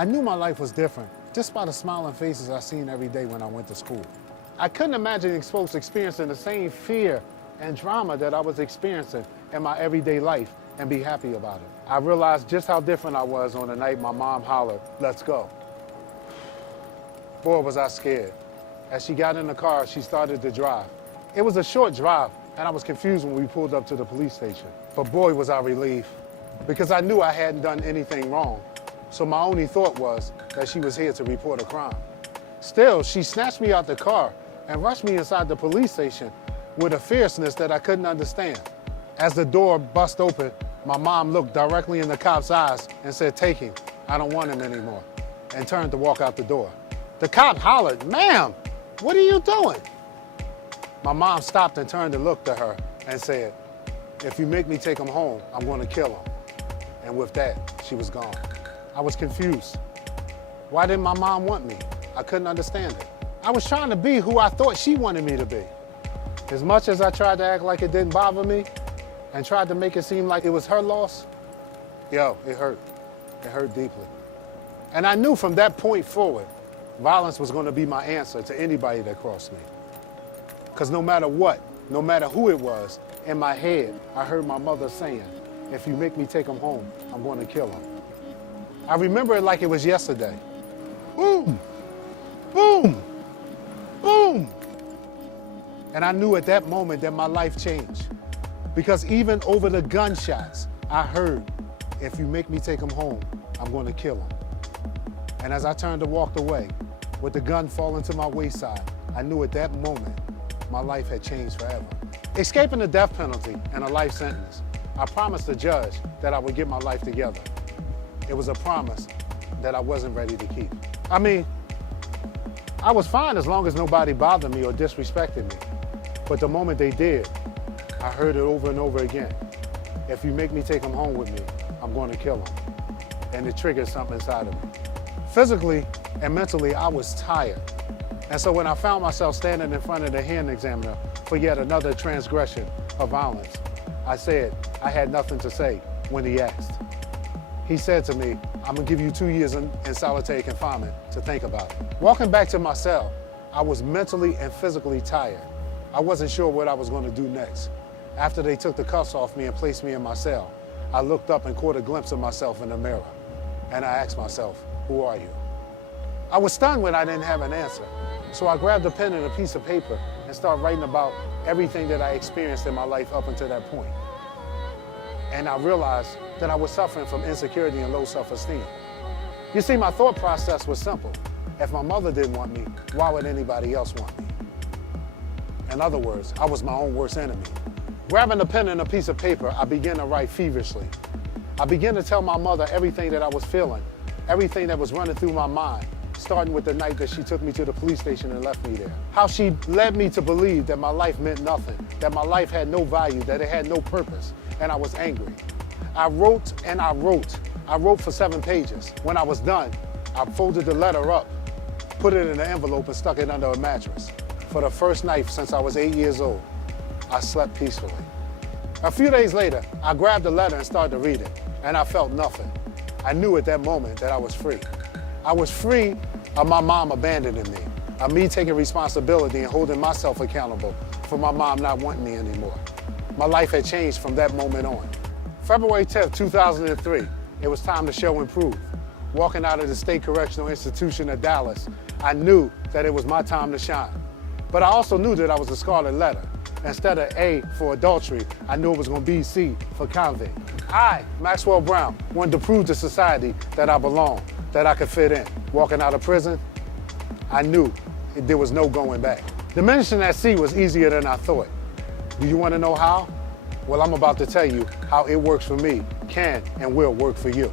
I knew my life was different just by the smiling faces I seen every day when I went to school. I couldn't imagine folks experiencing the same fear and drama that I was experiencing in my everyday life and be happy about it. I realized just how different I was on the night my mom hollered, "Let's go." Boy, was I scared. As she got in the car, she started to drive. It was a short drive, and I was confused when we pulled up to the police station. But boy, was I relieved, because I knew I hadn't done anything wrong. So my only thought was that she was here to report a crime. Still, she snatched me out the car and rushed me inside the police station with a fierceness that I couldn't understand. As the door bust open, my mom looked directly in the cop's eyes and said, "Take him, I don't want him anymore," and turned to walk out the door. The cop hollered, "Ma'am, what are you doing?" My mom stopped and turned to look at her and said, "If you make me take him home, I'm going to kill him." And with that, she was gone. I was confused. Why didn't my mom want me? I couldn't understand it. I was trying to be who I thought she wanted me to be. As much as I tried to act like it didn't bother me and tried to make it seem like it was her loss, yo, it hurt. It hurt deeply. And I knew from that point forward, violence was going to be my answer to anybody that crossed me. Because no matter what, no matter who it was, in my head, I heard my mother saying, "If you make me take him home, I'm going to kill him." I remember it like it was yesterday. Boom, boom, boom. And I knew at that moment that my life changed. Because even over the gunshots, I heard, "If you make me take him home, I'm going to kill him." And as I turned and walked away, with the gun falling to my wayside, I knew at that moment my life had changed forever. Escaping the death penalty and a life sentence, I promised the judge that I would get my life together. It was a promise that I wasn't ready to keep. I mean, I was fine as long as nobody bothered me or disrespected me. But the moment they did, I heard it over and over again. "If you make me take him home with me, I'm going to kill him." And it triggered something inside of me. Physically and mentally, I was tired. And so when I found myself standing in front of the hearing examiner for yet another transgression of violence, I said I had nothing to say when he asked. He said to me, "I'm gonna give you 2 years in solitary confinement to think about it." Walking back to my cell, I was mentally and physically tired. I wasn't sure what I was gonna do next. After they took the cuffs off me and placed me in my cell, I looked up and caught a glimpse of myself in the mirror. And I asked myself, "Who are you?" I was stunned when I didn't have an answer. So I grabbed a pen and a piece of paper and started writing about everything that I experienced in my life up until that point. And I realized that I was suffering from insecurity and low self-esteem. You see, my thought process was simple. If my mother didn't want me, why would anybody else want me? In other words, I was my own worst enemy. Grabbing a pen and a piece of paper, I began to write feverishly. I began to tell my mother everything that I was feeling, everything that was running through my mind, starting with the night that she took me to the police station and left me there. How she led me to believe that my life meant nothing, that my life had no value, that it had no purpose, and I was angry. I wrote and I wrote. I wrote for 7 pages. When I was done, I folded the letter up, put it in an envelope, and stuck it under a mattress. For the first night since I was 8 years old, I slept peacefully. A few days later, I grabbed the letter and started to read it, and I felt nothing. I knew at that moment that I was free. I was free of my mom abandoning me, of me taking responsibility and holding myself accountable for my mom not wanting me anymore. My life had changed from that moment on. February 10th, 2003, it was time to show and prove. Walking out of the State Correctional Institution of Dallas, I knew that it was my time to shine. But I also knew that I was a scarlet letter. Instead of A for adultery, I knew it was going to be C for convict. I, Maxwell Brown, wanted to prove to society that I belonged, that I could fit in. Walking out of prison, I knew there was no going back. Diminishing that C was easier than I thought. Do you want to know how? Well, I'm about to tell you how it works for me, can and will work for you.